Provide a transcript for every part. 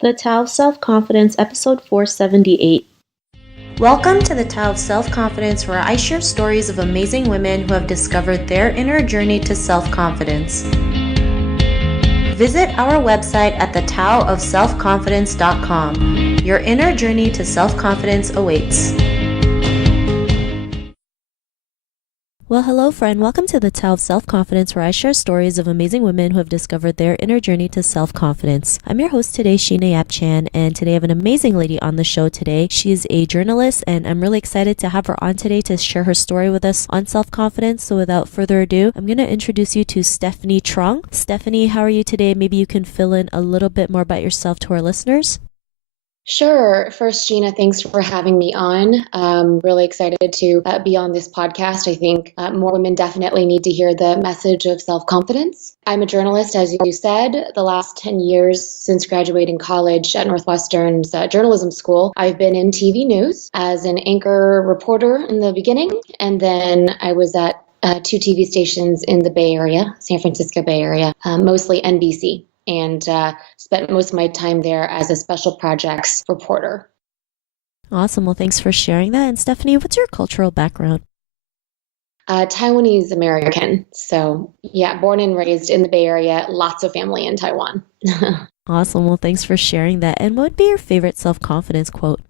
The Tao of Self-Confidence, episode 478. Welcome to the Tao of Self-Confidence, where I share stories of amazing women who have discovered their inner journey to self-confidence. Visit our website at thetaoofselfconfidence.com. Your inner journey to self-confidence awaits. Well, hello friend. Welcome to the Tao of Self-Confidence, where I share stories of amazing women who have discovered their inner journey to self-confidence. I'm your host today, Sheena Yap Chan, and today I have an amazing lady on the show today. She is a journalist, and I'm really excited to have her on today to share her story with us on self-confidence. So without further ado, I'm going to introduce you to Stephanie Chuang. Stephanie, how are you today? Maybe you can fill in a little bit more about yourself to our listeners. Sure. First, Gina, thanks for having me on. I'm really excited to be on this podcast. I think more women definitely need to hear the message of self-confidence. I'm a journalist, as you said. The last 10 years since graduating college at Northwestern's journalism school, I've been in TV news as an anchor reporter in the beginning, and then I was at two TV stations in the Bay Area, San Francisco Bay Area, mostly NBC. And spent most of my time there as a special projects reporter. Awesome. Well, thanks for sharing that. And Stephanie, what's your cultural background? Taiwanese American. So yeah, born and raised in the Bay Area, lots of family in Taiwan. Awesome. Well, thanks for sharing that. And what would be your favorite self-confidence quote?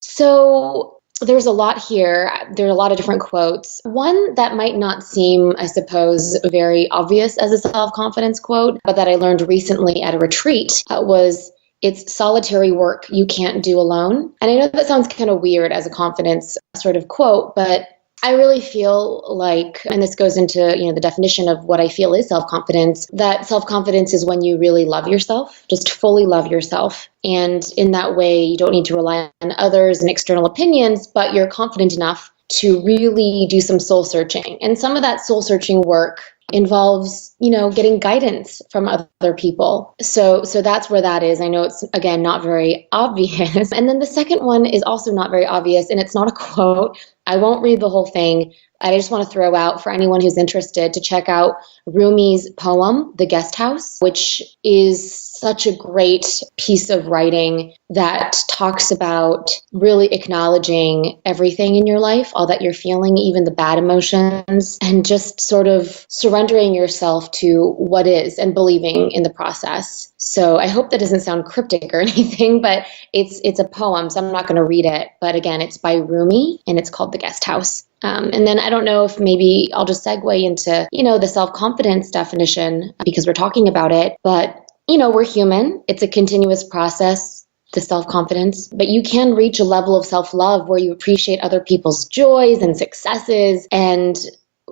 So there's a lot here. There are a lot of different quotes. One that might not seem, I suppose, very obvious as a self-confidence quote, but that I learned recently at a retreat was, "It's solitary work you can't do alone." And I know that sounds kind of weird as a confidence sort of quote, but I really feel like, and this goes into, the definition of what I feel is self-confidence, that self-confidence is when you really love yourself, just fully love yourself. And in that way, you don't need to rely on others and external opinions, but you're confident enough to really do some soul searching. And some of that soul searching work involves, getting guidance from other people. So that's where that is. I know it's, again, not very obvious. And then the second one is also not very obvious, and it's not a quote. I won't read the whole thing. I just want to throw out for anyone who's interested to check out Rumi's poem, The Guest House, which is such a great piece of writing that talks about really acknowledging everything in your life, all that you're feeling, even the bad emotions, and just sort of surrendering yourself to what is and believing in the process. So I hope that doesn't sound cryptic or anything, but it's a poem, so I'm not going to read it. But again, it's by Rumi, and it's called The Guest House. And then I don't know if maybe I'll just segue into, the self-confidence definition because we're talking about it. But, we're human. It's a continuous process, the self-confidence. But you can reach a level of self-love where you appreciate other people's joys and successes and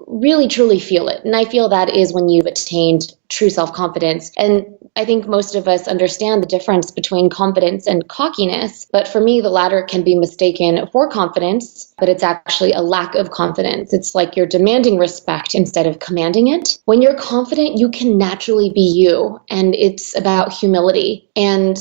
really, truly feel it. And I feel that is when you've attained true self-confidence. And I think most of us understand the difference between confidence and cockiness. But for me, the latter can be mistaken for confidence, but it's actually a lack of confidence. It's like you're demanding respect instead of commanding it. When you're confident, you can naturally be you. And it's about humility. And,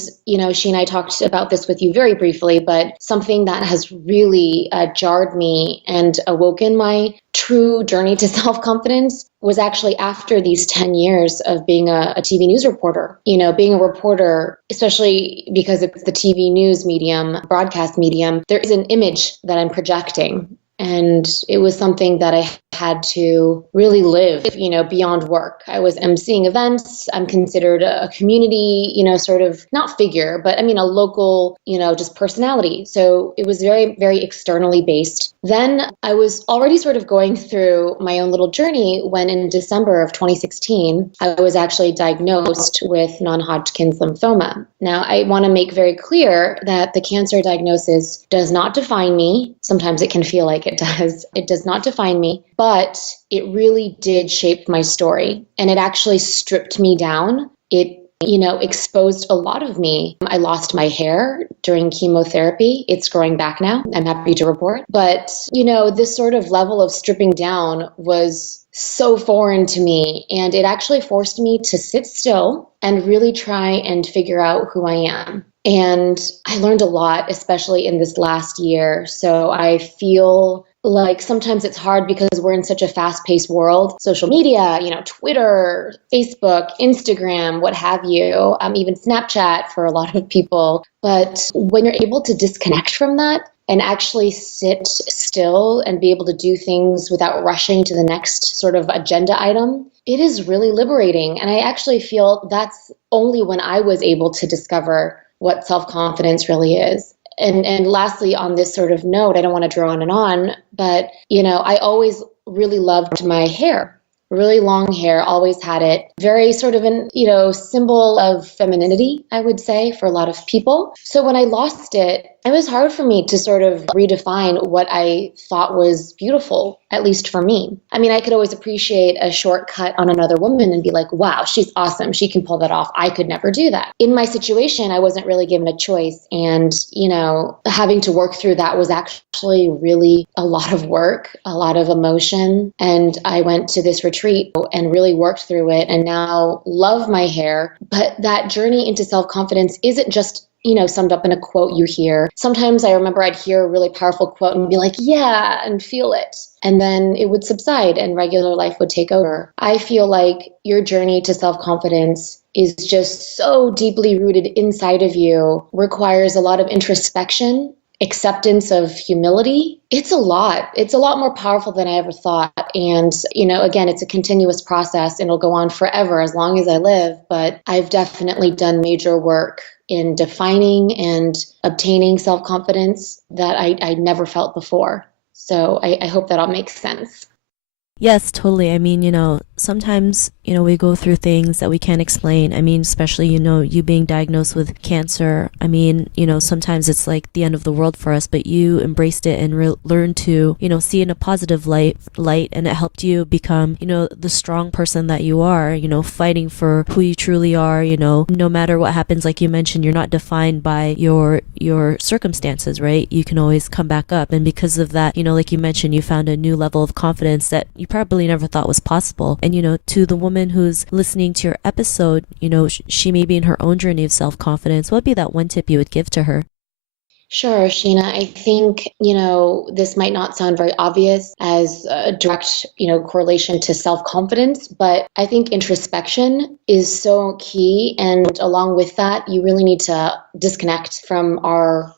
she and I talked about this with you very briefly, but something that has really jarred me and awoken my true journey to self-confidence was actually after these 10 years of being a TV news reporter. Being a reporter, especially because it's the TV news medium, broadcast medium, there is an image that I'm projecting. And it was something that I had to really live, beyond work. I was emceeing events. I'm considered a community, sort of not figure, but a local, just personality. So it was very, very externally based. Then I was already sort of going through my own little journey when in December of 2016, I was actually diagnosed with non-Hodgkin's lymphoma. Now, I want to make very clear that the cancer diagnosis does not define me. Sometimes it can feel like it does. It does not define me, but it really did shape my story. And it actually stripped me down. It exposed a lot of me. I lost my hair during chemotherapy. It's growing back now, I'm happy to report. But, this sort of level of stripping down was so foreign to me. And it actually forced me to sit still and really try and figure out who I am. And I learned a lot, especially in this last year. So I feel like sometimes it's hard because we're in such a fast-paced world. Social media, Twitter, Facebook, Instagram, what have you, even Snapchat for a lot of people. But when you're able to disconnect from that and actually sit still and be able to do things without rushing to the next sort of agenda item, it is really liberating. And I actually feel that's only when I was able to discover what self-confidence really is. And lastly, on this sort of note, I don't want to draw on, but I always really loved my hair. Really long hair, always had it. Very sort of an, symbol of femininity, I would say, for a lot of people. So when I lost it, it was hard for me to sort of redefine what I thought was beautiful, at least for me. I mean, I could always appreciate a short cut on another woman and be like, wow, she's awesome. She can pull that off. I could never do that. In my situation, I wasn't really given a choice. And, having to work through that was actually really a lot of work, a lot of emotion. And I went to this retreat and really worked through it and now love my hair. But that journey into self-confidence isn't just summed up in a quote you hear. Sometimes I remember I'd hear a really powerful quote and be like, yeah, and feel it. And then it would subside and regular life would take over. I feel like your journey to self-confidence is just so deeply rooted inside of you, requires a lot of introspection, acceptance of humility. It's a lot. It's a lot more powerful than I ever thought. And, again, it's a continuous process and it'll go on forever as long as I live. But I've definitely done major work in defining and obtaining self-confidence that I never felt before. So I hope that all makes sense. Yes, totally. I mean, sometimes, we go through things that we can't explain. I mean, especially, you being diagnosed with cancer. I mean, sometimes it's like the end of the world for us, but you embraced it and learned to, see in a positive light, and it helped you become, the strong person that you are, fighting for who you truly are, no matter what happens, like you mentioned, you're not defined by your circumstances, right? You can always come back up. And because of that, like you mentioned, you found a new level of confidence that you probably never thought was possible. And, to the woman who's listening to your episode, she may be in her own journey of self-confidence. What would be that one tip you would give to her? Sure, Sheena. I think, this might not sound very obvious as a direct, correlation to self-confidence, but I think introspection is so key. And along with that, you really need to disconnect from our,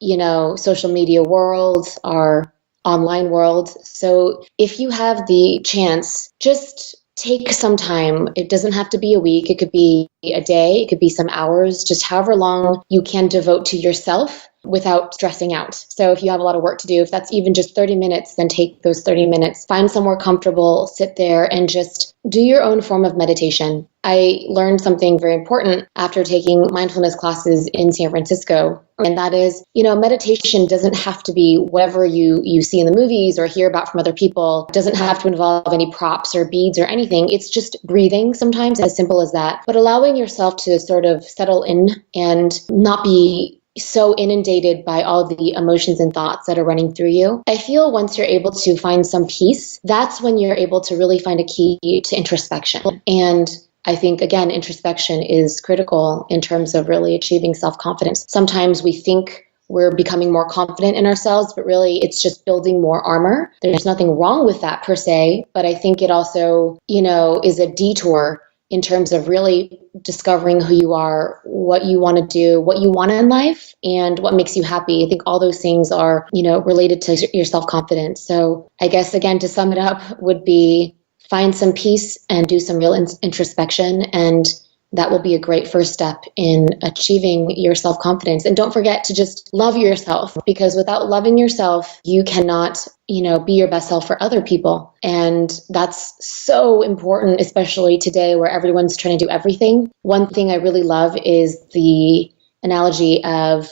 social media world, our online world. So if you have the chance, just take some time. It doesn't have to be a week. It could be a day. It could be some hours, just however long you can devote to yourself without stressing out. So if you have a lot of work to do, if that's even just 30 minutes, then take those 30 minutes, find somewhere comfortable, sit there and just do your own form of meditation. I learned something very important after taking mindfulness classes in San Francisco. And that is, meditation doesn't have to be whatever you see in the movies or hear about from other people. It doesn't have to involve any props or beads or anything. It's just breathing sometimes, as simple as that. But allowing yourself to sort of settle in and not be so inundated by all the emotions and thoughts that are running through you. I feel once you're able to find some peace, that's when you're able to really find a key to introspection. And I think, again, introspection is critical in terms of really achieving self-confidence. Sometimes we think we're becoming more confident in ourselves, but really it's just building more armor. There's nothing wrong with that per se, but I think it also, is a detour in terms of really discovering who you are, what you want to do, what you want in life, and what makes you happy. I think all those things are, related to your self-confidence. So I guess, again, to sum it up would be find some peace and do some real introspection. And that will be a great first step in achieving your self-confidence. And don't forget to just love yourself, because without loving yourself, you cannot, be your best self for other people. And that's so important, especially today where everyone's trying to do everything. One thing I really love is the analogy of,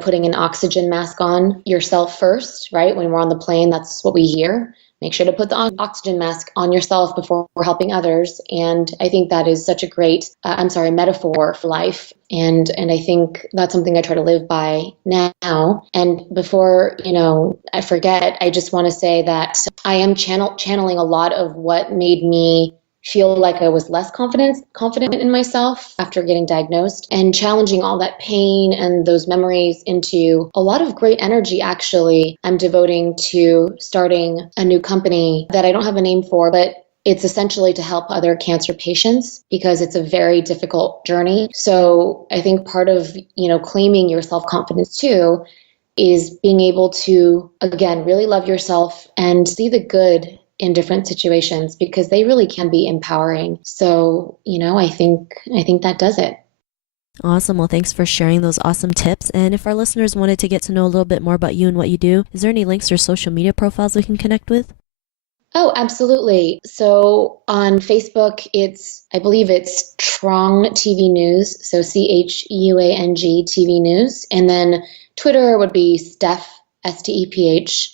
putting an oxygen mask on yourself first, right? When we're on the plane, that's what we hear. Make sure to put the oxygen mask on yourself before helping others. And I think that is such a great, metaphor for life. And I think that's something I try to live by now. And before, I forget, I just want to say that I am channeling a lot of what made me feel like I was less confident in myself after getting diagnosed, and challenging all that pain and those memories into a lot of great energy. Actually, I'm devoting to starting a new company that I don't have a name for, but it's essentially to help other cancer patients because it's a very difficult journey. So I think part of, claiming your self-confidence too is being able to, again, really love yourself and see the good in different situations, because they really can be empowering. So, I think that does it. Awesome. Well, thanks for sharing those awesome tips. And if our listeners wanted to get to know a little bit more about you and what you do, is there any links or social media profiles we can connect with? Oh, absolutely. So on Facebook, I believe it's Chuang TV News. So Chuang TV News. And then Twitter would be Steph, Steph,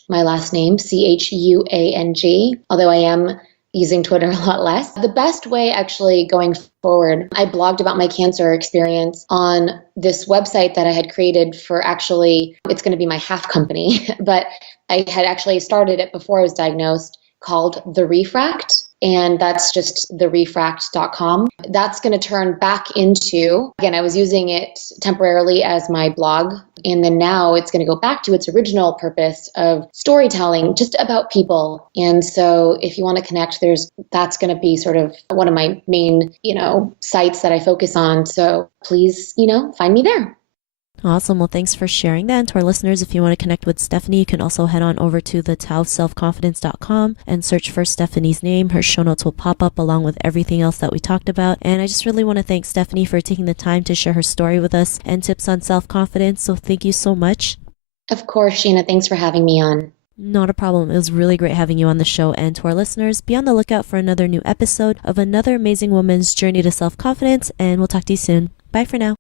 my last name, Chuang, although I am using Twitter a lot less. The best way actually going forward, I blogged about my cancer experience on this website that I had created for it's going to be my half company, but I had actually started it before I was diagnosed, called The Refract, and that's just therefract.com. That's going to turn back into, again, I was using it temporarily as my blog, and then now it's going to go back to its original purpose of storytelling, just about people. And so if you want to connect, that's going to be sort of one of my main, sites that I focus on. So please, find me there. Awesome. Well, thanks for sharing that. And to our listeners, if you want to connect with Stephanie, you can also head on over to the selfconfidence.com and search for Stephanie's name. Her show notes will pop up along with everything else that we talked about. And I just really want to thank Stephanie for taking the time to share her story with us and tips on self-confidence. So thank you so much. Of course, Sheena. Thanks for having me on. Not a problem. It was really great having you on the show. And to our listeners, be on the lookout for another new episode of another amazing woman's journey to self-confidence. And we'll talk to you soon. Bye for now.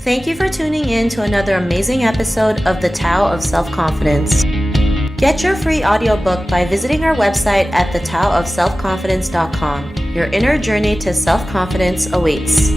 Thank you for tuning in to another amazing episode of The Tao of Self-Confidence. Get your free audiobook by visiting our website at thetaoofselfconfidence.com. Your inner journey to self-confidence awaits.